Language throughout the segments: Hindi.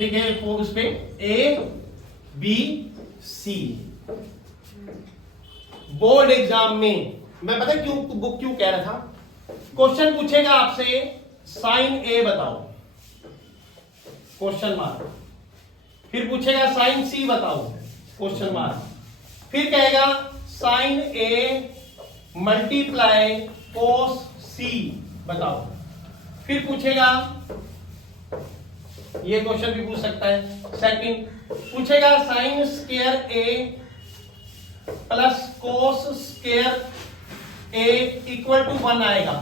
ठीक है उस पे A B C. Board exam में मैं पता क्यों बुक क्यों कह रहा था, क्वेश्चन पूछेगा आपसे साइन ए बताओ क्वेश्चन मार्क, फिर पूछेगा साइन सी बताओ क्वेश्चन मार्क, फिर कहेगा साइन ए मल्टीप्लाई कोस सी बताओ, फिर पूछेगा ये क्वेश्चन भी पूछ सकता है। सेकंड पूछेगा sine square A plus cos square A equal to 1 आएगा।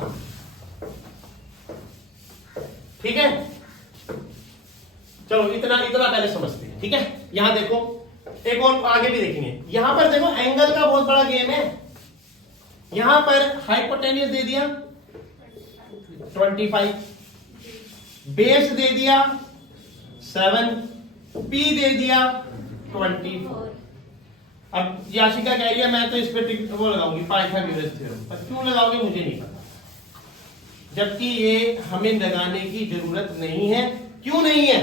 ठीक है, चलो इतना पहले समझते हैं। ठीक है, यहां देखो एक और आगे भी देखेंगे। यहां पर देखो एंगल का बहुत बड़ा गेम है। यहां पर हाइपोटेन्यूस दे दिया 25, बेस दे दिया 7, पी दे दिया 24। अब याशिका कह रही है मैं तो इस पे वो लगाऊंगी पाइथागोरस थ्योरम, पर क्यों लगाओगे मुझे नहीं पता, जबकि ये हमें लगाने की जरूरत नहीं है। क्यों नहीं है,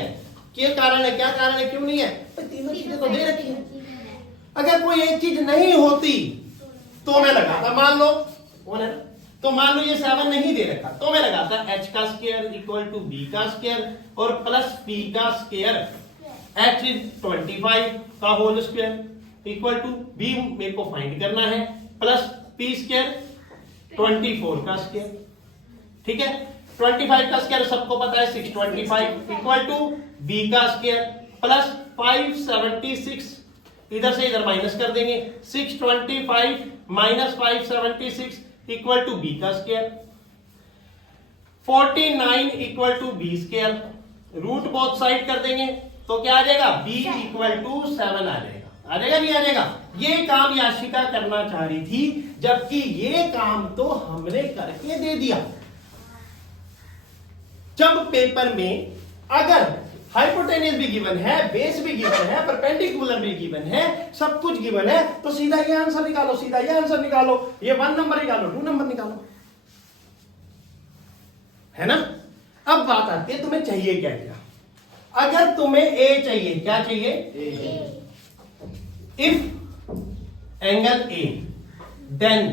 क्या कारण है, क्या कारण है, क्यों नहीं है? तीनों चीजें तो दे रखी है। अगर कोई एक चीज नहीं होती तो मैं लगाता, मान लो तो मान लो ये 7 नहीं दे रखा तो मैं लगाता h का स्क्वायर इक्वल टू b का स्क्वायर और प्लस p का स्क्वायर, h इज 25 का whole square equal to b मेरे को फाइंड करना है प्लस p स्क्वायर 24 का स्क्वायर। ठीक है, 25 का स्क्वायर सबको पता है 625 इक्वल टू b का स्क्वायर प्लस 576, इधर से इधर माइनस कर देंगे, 625 माइनस 576 इक्वल टू बी का square, 49 equal to B square, root both side कर देंगे तो क्या आ जाएगा b इक्वल टू 7 आ जाएगा नहीं आ जाएगा? ये काम याशिका करना चाह रही थी, जबकि ये काम तो हमने करके दे दिया। जब पेपर में अगर हाइपोटेन्यूस भी गिवन है, बेस भी गिवन है, परपेंडिकुलर भी गिवन है, सब कुछ गिवन है, तो सीधा ये आंसर निकालो, सीधा ये आंसर निकालो, ये 1 नंबर निकालो, 2 नंबर निकालो, है ना? अब बात आती है तुम्हें चाहिए क्या क्या। अगर तुम्हें ए चाहिए, क्या चाहिए? If angle A then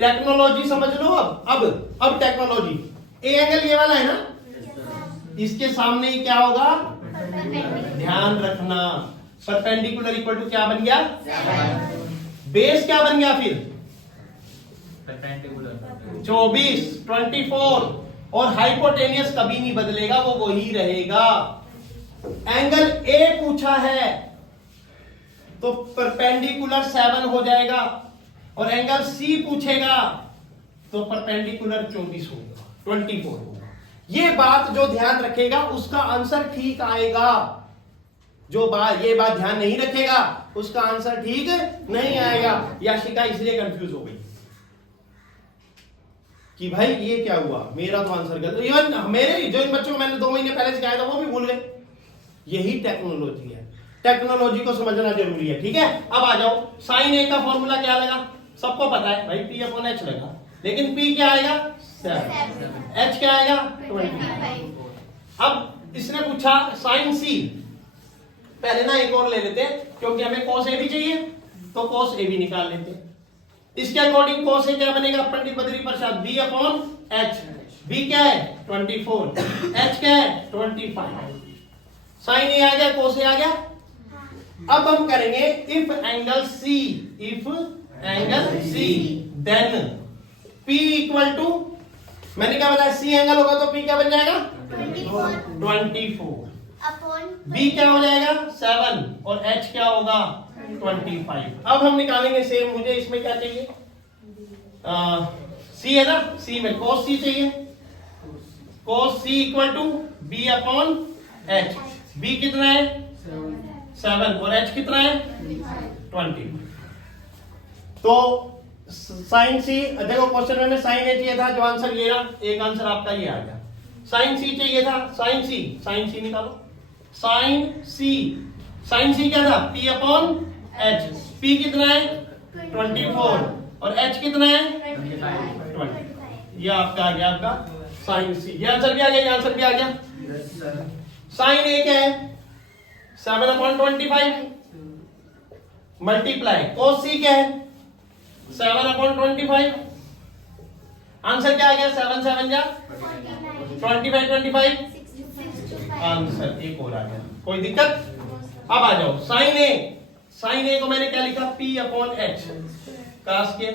technology समझ लो। अब टेक्नोलॉजी, ए एंगल ये वाला है ना, इसके सामने ही क्या होगा? ध्यान रखना, परपेंडिकुलर इक्वल टू क्या बन गया? बेस क्या बन गया फिर? परपेंडिकुलर 24 और हाइपोटेनियस कभी नहीं बदलेगा, वो वही रहेगा। एंगल ए पूछा है तो परपेंडिकुलर 7 हो जाएगा, और एंगल सी पूछेगा तो परपेंडिकुलर 24 होगा। ये बात जो ध्यान रखेगा उसका आंसर ठीक आएगा, जो ये बात ध्यान नहीं रखेगा उसका आंसर ठीक नहीं आएगा। याशिका इसलिए कंफ्यूज हो गई कि भाई ये क्या हुआ, मेरा तो आंसर गलत। इवन मेरे जो इन बच्चों को मैंने 2 महीने पहले सिखाया था वो भी भूल गए। यही टेक्नोलॉजी है, टेक्नोलॉजी को समझना जरूरी है। ठीक है, अब आ जाओ, साइन ए का फॉर्मूला क्या लगा? सबको पता है भाई P/H लगा, लेकिन P क्या आएगा? 7, H क्या आएगा? 25। अब इसने पूछा साइन सी, पहले ना एक और ले लेते हैं क्योंकि हमें cos A भी चाहिए, तो cos A भी निकाल लेते हैं। इसके अकॉर्डिंग cos A क्या बनेगा? पंडित बद्री प्रसाद B/H, B क्या है? 24, H क्या है? 25। साइन A आ गया, cos A आ गया। अब हम करेंगे if angle C then P equal to, मैंने क्या बताया? C एंगल होगा तो P क्या बन जाएगा? 24 B क्या हो जाएगा? 7 और H क्या होगा? 25। अब हम निकालेंगे सेम, मुझे इसमें क्या चाहिए? C है ना, C में cos C चाहिए, cos C equal to B/H। B कितना है? 7 और H कितना है? 20। तो साइन सी, देखो क्वेश्चन में साइन ए चाहिए था, जो आंसर ये रहा, एक आंसर आपका ये आ गया। साइन सी चाहिए था, साइन सी निकालो। साइन सी क्या था? P/H। P कितना है? 24 और H कितना है? 20। ये आपका आ गया आपका साइन सी। ये आंसर भी आ गया, ये आंसर भी आ गया। साइन ए क्या है 7/25 मल्टीप्लाई cos c क्या है 7/25। आंसर क्या आ गया 7 7 जा 25 आंसर एक और आ गया। कोई दिक्कत? अब आ जाओ साइन ए को मैंने क्या लिखा p/h का स्क्वायर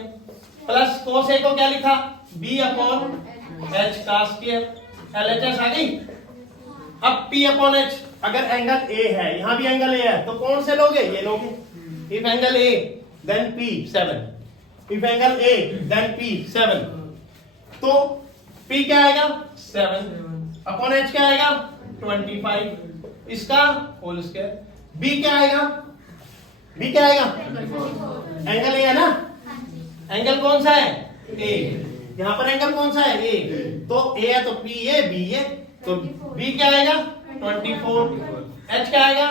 प्लस cos a को क्या लिखा b/h का स्क्वायर। LHS आ गई। अब p/h अगर एंगल a है, यहां भी एंगल a है, तो कौन से लोगे? ये लोगे। If angle a then p 7, if angle a then p 7, तो p क्या आएगा 7/h क्या आएगा 25 इसका होल स्क्वायर। b क्या आएगा एंगल a है ना, एंगल कौन सा है a, यहां पर एंगल कौन सा है a, तो a है तो p है b है, तो b क्या आएगा 24, h क्या आएगा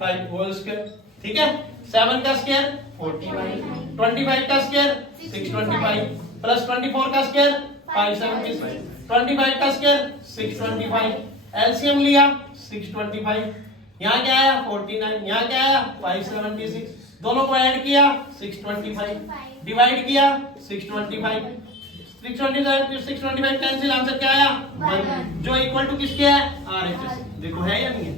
5 होल स्क्वायर। ठीक है 7 का स्क्वायर 45, 25 का स्क्वायर 625 प्लस 24 का स्क्वायर 576, 25 का स्क्वायर 625, एलसीएम लिया 625, यहाँ क्या आया 49, यहाँ क्या आया 576, दोनों को ऐड किया 625, डिवाइड किया 625, 625 कैंसिल, आंसर क्या आया 1, जो इक्वल टू किसके है RHS। देखो है या नहीं है?